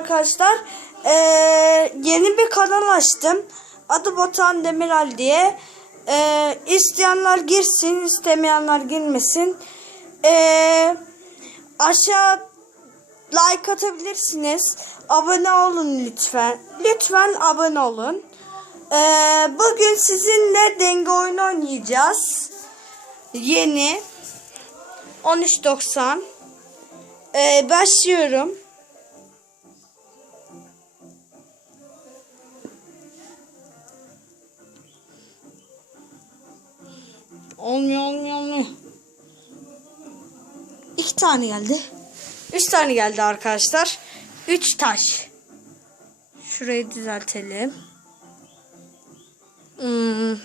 arkadaşlar. Ee, yeni bir kanal açtım. Adı Batuhan Demiral diye. Ee, isteyenler girsin, istemeyenler girmesin. Ee, aşağı like atabilirsiniz. Abone olun lütfen. Lütfen abone olun. Ee, bugün sizinle denge oyunu oynayacağız. Yeni. 13.90 ee, başlıyorum. Olmuyor olmuyor olmuyor. İki tane geldi. Üç tane geldi arkadaşlar. Üç taş. Şurayı düzeltelim. Hmm.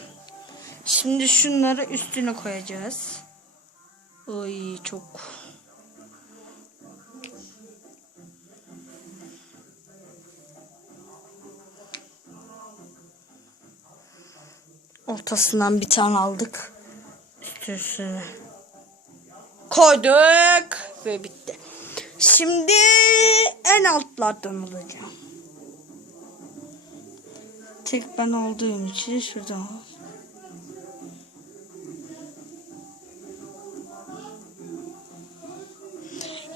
Şimdi şunları üstüne koyacağız. Oy çok. Ortasından bir tane aldık. Üstüne koyduk ve bitti. Şimdi en altlardan alacağım. Tek ben olduğum için şuradan al.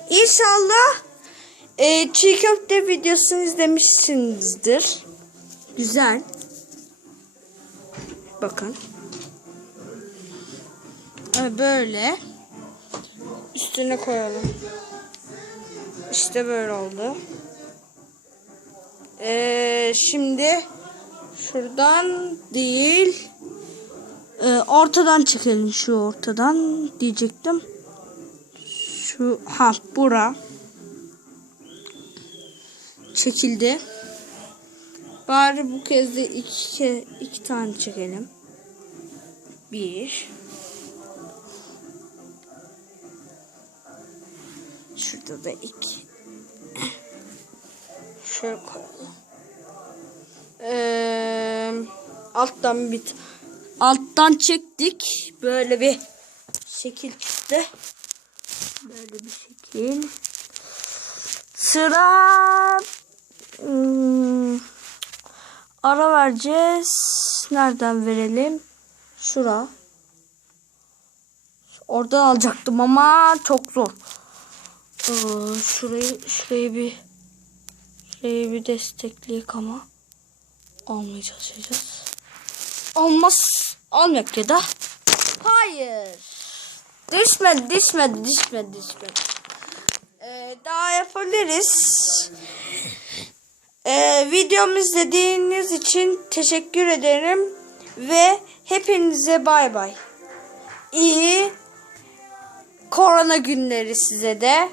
İnşallah e, çiğ köfte videosunu izlemişsinizdir. Güzel. Bakın. Böyle. Üstüne koyalım. İşte böyle oldu. Ee, şimdi şuradan değil e, ortadan çekelim şu ortadan diyecektim. Şu ha bura çekildi. Bari bu kez de iki, iki tane çekelim. Bir. Da iki. Şöyle koyalım. Ee, alttan bir alttan çektik. Böyle bir şekil çıktı. Böyle bir şekil. Sıra hmm, ara vereceğiz. Nereden verelim? Şura. Oradan alacaktım ama çok zor. Şurayı şurayı bir şurayı bir destekleyek ama almaya çalışacağız. Olmaz. Almayak ya da. Hayır. Düşmedi, düşmedi, düşmedi, düşmedi. Ee, daha yapabiliriz. Ee, videomu izlediğiniz için teşekkür ederim. Ve hepinize bay bay. İyi korona günleri size de.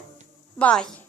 Bye.